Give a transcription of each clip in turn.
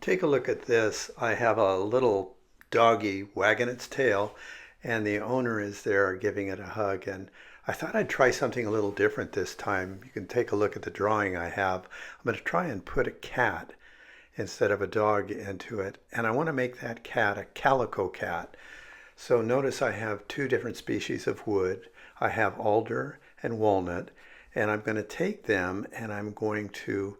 Take a look at this. I have a little doggy wagging its tail, and the owner is there giving it a hug. And I thought I'd try something a little different this time. You can take a look at the drawing I have. I'm going to try and put a cat instead of a dog into it. And I want to make that cat a calico cat. So notice I have two different species of wood. I have alder and walnut, and I'm going to take them and I'm going to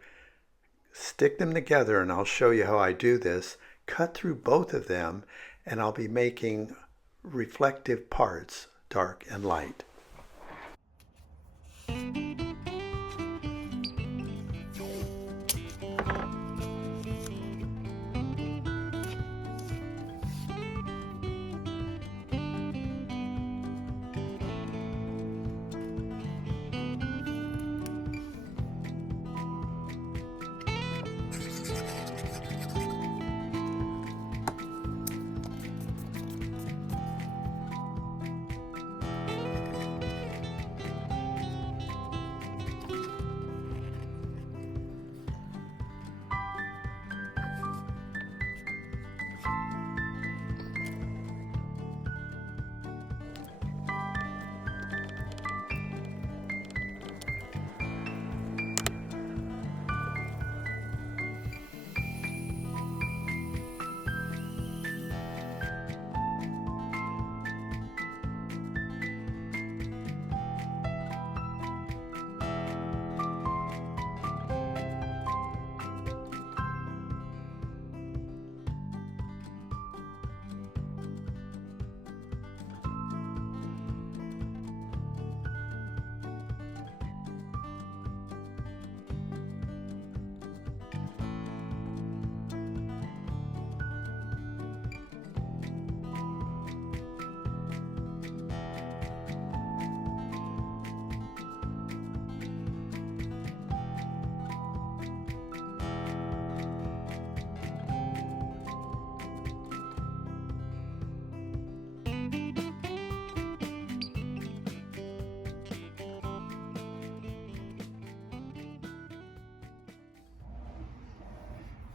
stick them together, and I'll show you how I do this. Cut through both of them, and I'll be making reflective parts, dark and light.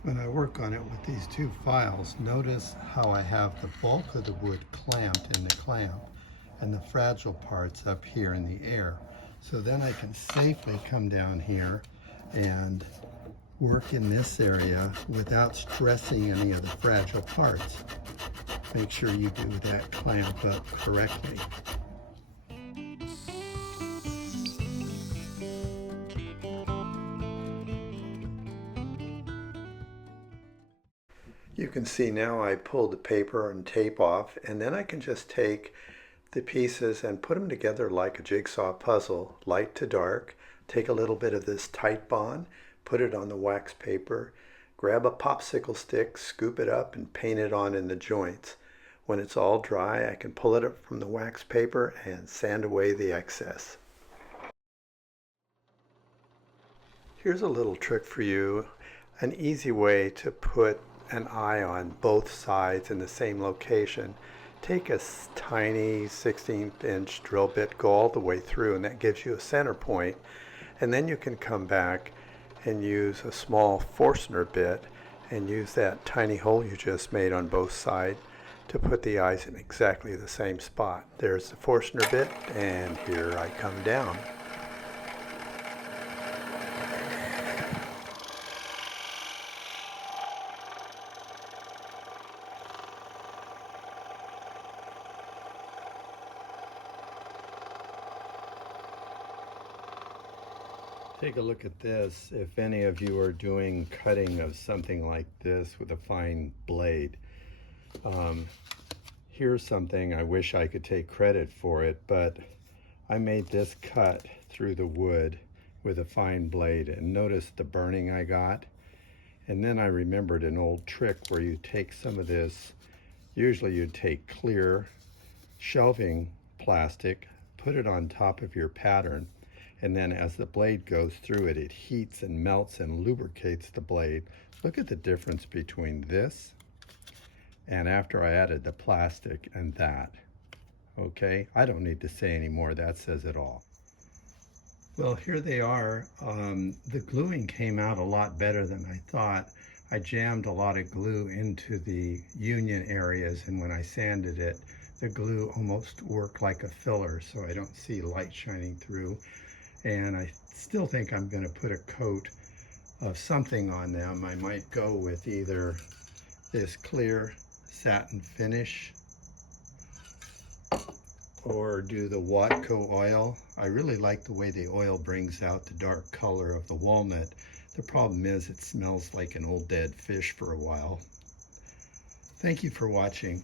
When I work on it with these two files, notice how I have the bulk of the wood clamped in the clamp and the fragile parts up here in the air. So then I can safely come down here and work in this area without stressing any of the fragile parts. Make sure you do that clamp up correctly. You can see now I pulled the paper and tape off, and then I can just take the pieces and put them together like a jigsaw puzzle, light to dark. Take a little bit of this Titebond, put it on the wax paper, grab a popsicle stick, scoop it up, and paint it on in the joints. When it's all dry, I can pull it up from the wax paper and sand away the excess. Here's a little trick for you, an easy way to put an eye on both sides in the same location. Take a tiny 16th inch drill bit, go all the way through, and that gives you a center point. And then you can come back and use a small Forstner bit and use that tiny hole you just made on both sides to put the eyes in exactly the same spot. There's the Forstner bit, and here I come down. Take a look at this. If any of you are doing cutting of something like this with a fine blade, here's something I wish I could take credit for it, but I made this cut through the wood with a fine blade, and notice the burning I got. And then I remembered an old trick where you take some of this, usually you'd take clear shelving plastic, put it on top of your pattern, and then as the blade goes through it, it heats and melts and lubricates the blade. Look at the difference between this and after I added the plastic and that. Okay, I don't need to say any more, that says it all. Well, here they are. The gluing came out a lot better than I thought. I jammed a lot of glue into the union areas, and when I sanded it, the glue almost worked like a filler, so I don't see light shining through. And I still think I'm going to put a coat of something on them. I might go with either this clear satin finish or do the Watco oil. I really like the way the oil brings out the dark color of the walnut. The problem is it smells like an old dead fish for a while. Thank you for watching.